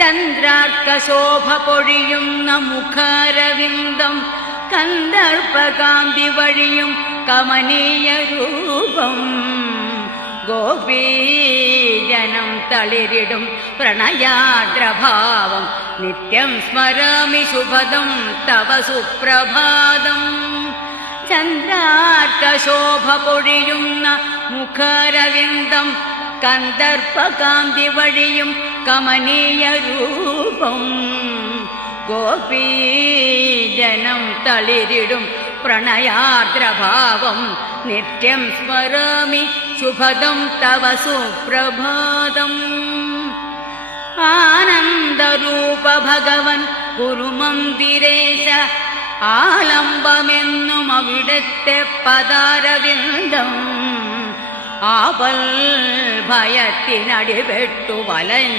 ചന്ദ്രാർക്കശോഭ പൊഴിയുന്ന മുഖാരവിന്ദം കന്ദർപ്പകാന്തി വഴിയും കമനീയ രൂപം ഗോപീജനം തളിരിടും പ്രണയാദ്രഭാവം നിത്യം സ്മരാമി ശുഭദം തവ സുപ്രഭാതം. ചന്ദ്രാർക്കശോഭ പൊഴിയുന്ന മുഖാരവിന്ദം കന്ദർപ്പകാന്തി വഴിയും കമനീയ രൂപം ഗോപീജനം തളിരിടും പ്രണയാർദ്രഭാവം നിത്യം സ്മരാമി ശുഭദം തവ സുപ്രഭാതം. ആനന്ദരൂപ ഭഗവൻ ഗുരുമന്ദിരേശ ആലംബമെന്നും അവിടത്തെ പദാരവിന്ദം ആപൽ ഭയത്തിനടിപെട്ടു വലഞ്ഞ